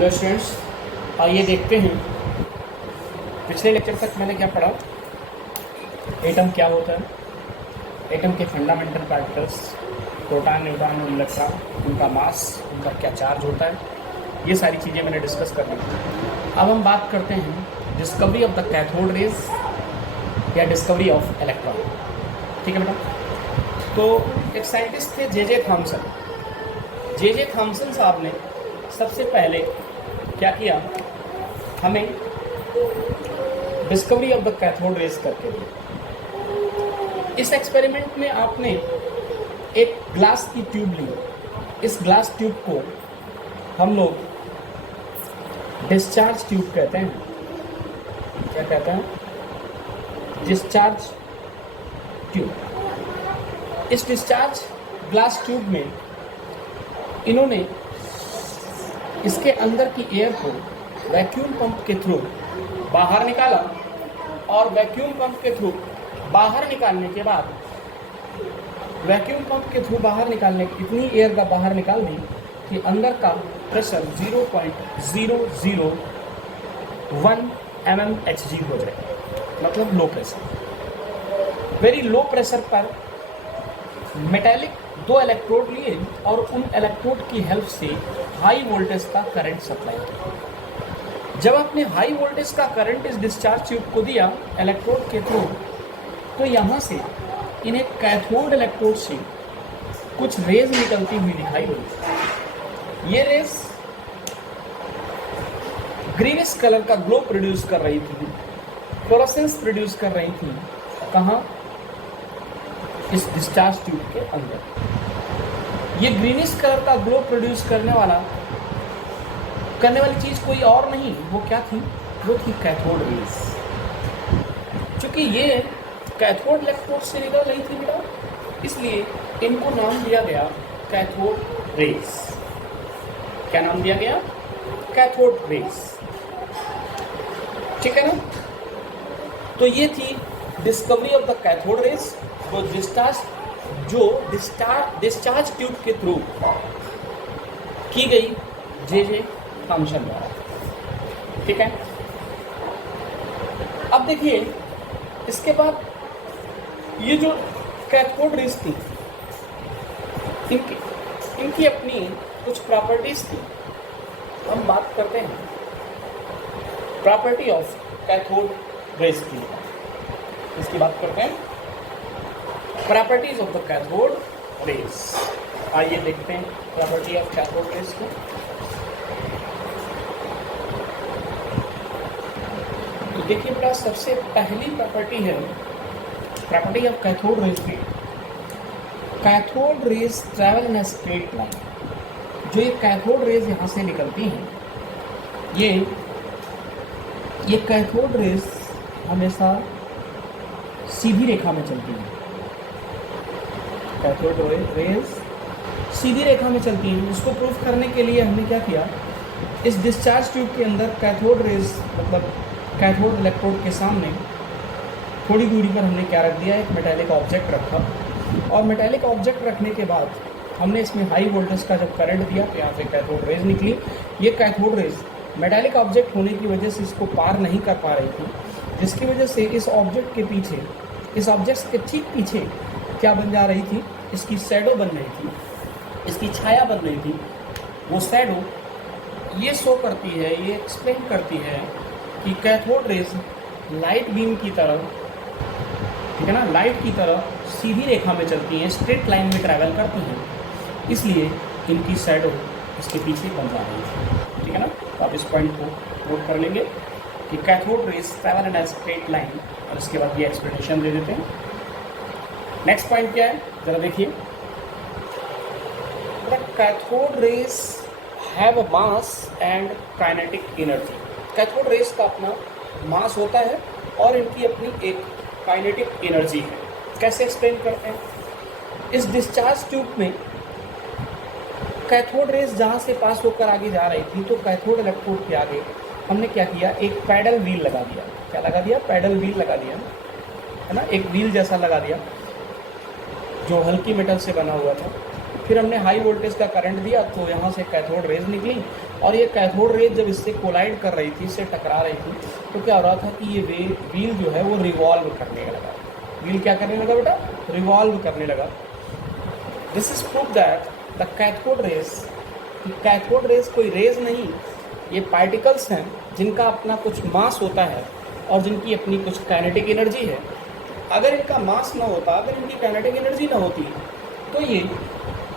Hello students, आइए देखते हैं पिछले लेक्चर तक मैंने क्या पढ़ा। एटम क्या होता है, एटम के fundamental particles, proton, neutron, electron, उनका मास, उनका क्या चार्ज होता है, ये सारी चीज़ें मैंने डिस्कस कर ली। अब हम बात करते हैं discovery of the cathode rays या डिस्कवरी ऑफ इलेक्ट्रॉन। ठीक है बेटा। तो एक साइंटिस्ट थे जे थॉमसन। जे थॉमसन साहब ने सबसे पहले क्या किया, हमें discovery of the cathode rays करके दिया। इस एक्सपेरिमेंट में आपने एक ग्लास की ट्यूब ली। इस ग्लास ट्यूब को हम लोग डिस्चार्ज ट्यूब कहते हैं। क्या कहते हैं? Discharge tube. इस डिस्चार्ज ग्लास ट्यूब में इन्होंने इसके अंदर की एयर को वैक्यूम पंप के थ्रू बाहर निकाला और वैक्यूम पंप के थ्रू बाहर निकालने के बाद वैक्यूम पंप के थ्रू बाहर निकालने इतनी एयर का बाहर निकाल दी कि अंदर का प्रेशर 0.001 mmHg हो जाए, मतलब low pressure. Very low pressure पर मेटालिक दो इलेक्ट्रोड लिए और उन इलेक्ट्रोड की हेल्प से हाई वोल्टेज का करंट सप्लाई किया। जब आपने हाई वोल्टेज का करंट इस डिस्चार्ज ट्यूब को दिया इलेक्ट्रोड के थ्रू, तो यहाँ से इन्हें कैथोड इलेक्ट्रोड से कुछ रेज निकलती हुई दिखाई दी। ये रेज ग्रीनिश कलर का ग्लो प्रोड्यूस कर रही थी, फ्लोरोसेंस प्रोड्यूस कर रही थी। कहाँ? इस डिस्चार्ज ट्यूब के अंदर। ये ग्रीनिश कलर का ग्लो प्रोड्यूस करने वाली चीज कोई और नहीं, वो क्या थी? वो थी कैथोड रेज। क्योंकि ये कैथोड इलेक्ट्रोड से निकल रही थी बेटा, इसलिए इनको नाम दिया गया कैथोड रेज। क्या नाम दिया गया? Cathode rays. ठीक है ना? तो ये थी discovery of the cathode rays, जो डिस्चार्ज ट्यूब के थ्रू की गई जे थॉमसन द्वारा। ठीक है। अब देखिए, इसके बाद ये जो कैथोड रेज थी, इनकी अपनी कुछ प्रॉपर्टीज थी। हम बात करते हैं प्रॉपर्टी ऑफ कैथोड रेज की। इसकी बात करते हैं properties of the cathode rays. आइए देखते हैं प्रॉपर्टी ऑफ कैथोड रेज को। तो देखिए बेटा, सबसे पहली प्रॉपर्टी है प्रॉपर्टी ऑफ कैथोड रेज की। Cathode rays travel in a straight line. जो ये कैथोड रेज यहाँ से निकलती हैं, ये कैथोड रेज हमेशा सीधी रेखा में चलती है। कैथोड रेज सीधी रेखा में चलती हैं। उसको प्रूफ करने के लिए हमने क्या किया, इस डिस्चार्ज ट्यूब के अंदर कैथोड रेज मतलब कैथोड इलेक्ट्रोड के सामने थोड़ी दूरी पर हमने क्या रख दिया, एक मेटालिक ऑब्जेक्ट रखा। और मेटालिक ऑब्जेक्ट रखने के बाद हमने इसमें हाई वोल्टेज का जब करंट दिया तो यहाँ से कैथोड रेज निकली। ये कैथोड रेज मेटालिक ऑब्जेक्ट होने की वजह से इसको पार नहीं कर पा रही थी, जिसकी वजह से इस ऑब्जेक्ट के पीछे, इस ऑब्जेक्ट के ठीक पीछे क्या बन जा रही थी, इसकी शैडो बन रही थी, इसकी छाया बन रही थी। वो शैडो ये शो करती है, ये एक्सप्लेन करती है कि कैथोड रेज लाइट बीम की तरह, ठीक है ना, लाइट की तरह सीधी रेखा में चलती हैं, स्ट्रेट लाइन में ट्रैवल करती हैं, इसलिए इनकी शैडो इसके पीछे बन जा रही है। ठीक है ना? तो आप इस पॉइंट को नोट कर लेंगे कि cathode rays travel in a straight line, और इसके बाद ये एक्सप्लेनेशन दे देते हैं। नेक्स्ट पॉइंट क्या है, जरा देखिए। Cathode rays have a mass and kinetic energy. Cathode rays का अपना मास होता है और इनकी अपनी एक काइनेटिक एनर्जी है। कैसे एक्सप्लेन करते हैं? इस डिस्चार्ज ट्यूब में कैथोड रेज जहाँ से पास होकर आगे जा रही थी, तो कैथोड इलेक्ट्रोड के आगे हमने क्या किया, एक पैडल व्हील लगा दिया। क्या लगा दिया? पैडल व्हील लगा दिया, है ना, एक व्हील जैसा लगा दिया जो हल्की मेटल से बना हुआ था। फिर हमने हाई वोल्टेज का करंट दिया तो यहाँ से कैथोड रेज निकली और ये कैथोड रेज जब इससे कोलाइड कर रही थी, इससे टकरा रही थी, तो क्या हो रहा था कि ये व्हील जो है वो रिवॉल्व करने लगा। व्हील क्या करने लगा बेटा? रिवॉल्व करने लगा। This is proof that the cathode rays कोई रेज नहीं, ये पार्टिकल्स हैं जिनका अपना कुछ मास होता है और जिनकी अपनी कुछ काइनेटिक एनर्जी है। अगर इनका मास ना होता, अगर इनकी काइनेटिक एनर्जी ना होती, तो ये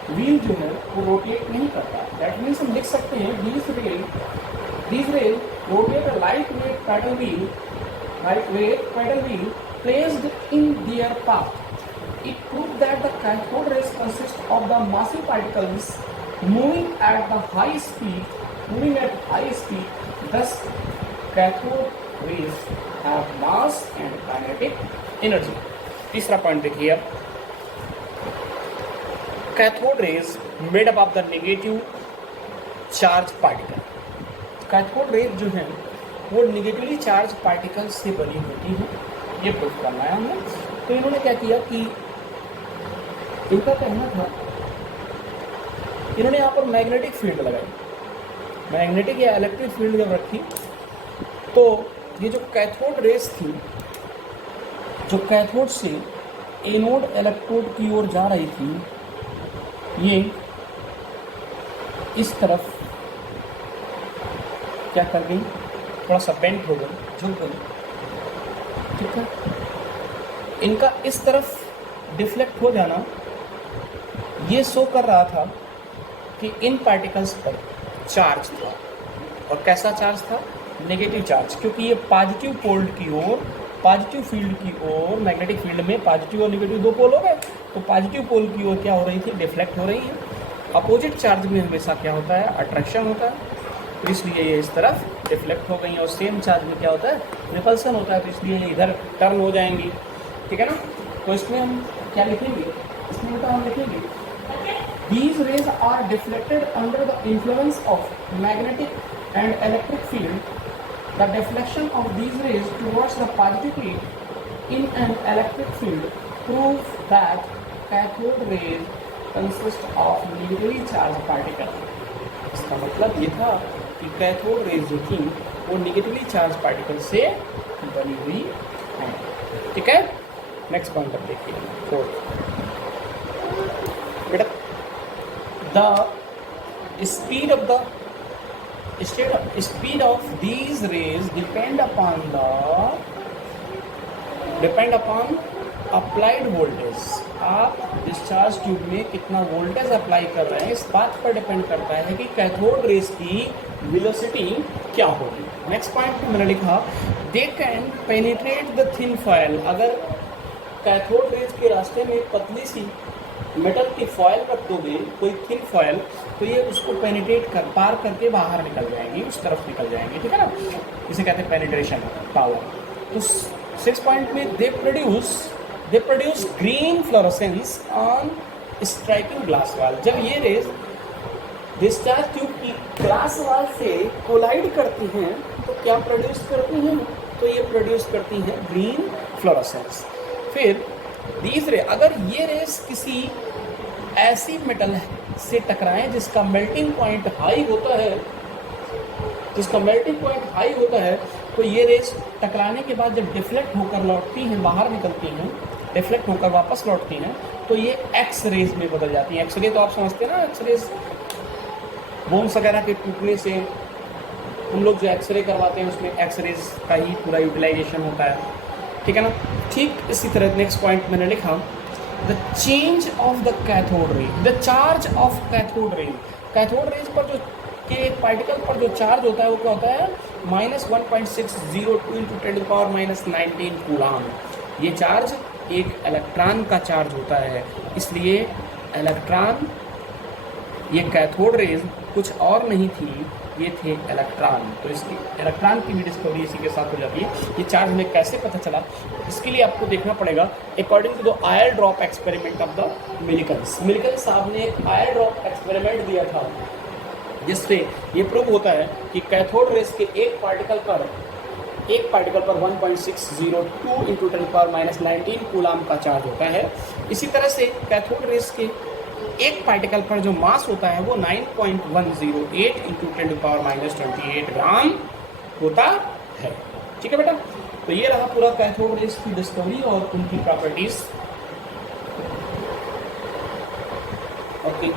व्हील जो है वो रोटेट नहीं करता। दैट मीन्स हम लिख सकते हैं these rail rotate a lightweight paddle wheel placed in their path. It proved that the cathode rays consist of the massive particles moving at high speed. Thus, cathode rays have mass and kinetic energy. तीसरा point देखिए अब, cathode rays made up of the negative charge particle. Cathode rays जो है वो negatively charge particle से बनी होती है, ये प्रूफ करना है हमें। तो इन्होंने क्या किया कि इनका कहना था, इन्होंने यहाँ पर मैग्नेटिक फील्ड लगाई। मैग्नेटिक या इलेक्ट्रिक फील्ड जब रखी, तो ये जो कैथोड रेज थी, जो कैथोड से एनोड इलेक्ट्रोड की ओर जा रही थी, ये इस तरफ क्या कर गई, थोड़ा सा बेंट हो गई, झुक गई, ठीक है। इनका इस तरफ डिफ्लेक्ट हो जाना ये शो कर रहा था कि इन पार्टिकल्स पर चार्ज था, और कैसा चार्ज था? नेगेटिव चार्ज, क्योंकि ये पॉजिटिव पोल की ओर, पॉजिटिव फील्ड की ओर, मैग्नेटिक फील्ड में पॉजिटिव और नेगेटिव दो पोल हो गए, तो पॉजिटिव पोल की ओर क्या हो रही थी? डिफ्लेक्ट हो रही है। अपोजिट चार्ज में हमेशा क्या होता है? अट्रैक्शन होता है, तो इसलिए ये इस तरफ डिफ्लेक्ट हो गई। और सेम चार्ज में क्या होता है? रिपल्सन होता है, तो इसलिए ये इधर टर्न हो जाएंगी, ठीक है ना। तो इसमें हम क्या लिखेंगे? इसमें तो हम लिखेंगे These rays are deflected under the influence of magnetic and electric field. The deflection of these rays towards the positive plate in an electric field proves that cathode rays consist of negatively charged particles. इसका मतलब ये था कि cathode rays जो थी वो negatively charge particle से बनी हुई है, ठीक है। नेक्स्ट पॉइंट अब देखिए, फोर्थ बेटा, the speed of these rays depend upon applied voltage। आप डिस्चार्ज ट्यूब में कितना वोल्टेज अप्लाई कर रहे हैं, इस बात पर डिपेंड करता है कि कैथोड रेज की वेलोसिटी क्या होगी। नेक्स्ट पॉइंट पे मैंने लिखा they can penetrate the thin foil. अगर कैथोड रेज के रास्ते में पतली सी मेटल की फॉयल रख दोगे, कोई थिन फॉयल, तो ये उसको पेनिट्रेट कर पार करके बाहर निकल जाएंगी, उस तरफ निकल जाएंगी, ठीक है ना। इसे कहते हैं पेनिट्रेशन पावर। तो 6 पॉइंट में they produce green fluorescence on striking glass wall. जब ये रेज डिस्चार्ज ट्यूब की ग्लास वॉल से कोलाइड करती हैं तो क्या प्रोड्यूस करती हैं? तो ये प्रोड्यूस करती हैं ग्रीन फ्लोरोसेंस। फिर दीज रे, अगर ये रेस किसी ऐसी मेटल से टकराएं जिसका मेल्टिंग पॉइंट हाई होता है, तो ये रेस टकराने के बाद जब डिफ्लेक्ट होकर लौटती हैं, बाहर निकलती हैं, डिफ्लेक्ट होकर वापस लौटती हैं, तो ये एक्स रेज में बदल जाती हैं। एक्स रे तो आप समझते हैं ना, एक्स रेज बोन्स वगैरह के टूटने से हम लोग जो एक्सरे करवाते हैं उसमें एक्स रेज का ही पूरा यूटिलाइजेशन होता है, ठीक है ना। ठीक इसी तरह नेक्स्ट पॉइंट मैंने लिखा the change of the cathode ray, the charge of cathode ray. Cathode rays पर जो के पार्टिकल पर जो चार्ज होता है वो क्या होता है? -1.602 × 10⁻⁻19 कूलाम। ये चार्ज एक इलेक्ट्रॉन का चार्ज होता है, इसलिए इलेक्ट्रॉन, ये कैथोड रेज कुछ और नहीं थी, ये थे इलेक्ट्रॉन। तो इसकी इलेक्ट्रॉन की भी डिस्कवरी इसी के साथ हो जाती है। ये चार्ज में कैसे पता चला, इसके लिए आपको देखना पड़ेगा according to the oil drop experiment of the Millikan's. Millikan's साहब ने एक आयर ड्रॉप एक्सपेरिमेंट दिया था, जिससे ये प्रूव होता है कि कैथोड रेज के एक पार्टिकल पर 1.602 × 10⁻⁻19 कूलाम का चार्ज होता है। इसी तरह से कैथोड रेज के एक पार्टिकल पर जो मास होता है वो 9.108 इंटू 10⁻⁻28 ग्राम होता है। ठीक है बेटा, तो ये रहा पूरा कैथोड रेज की डिस्कवरी और उनकी प्रॉपर्टीज। ओके।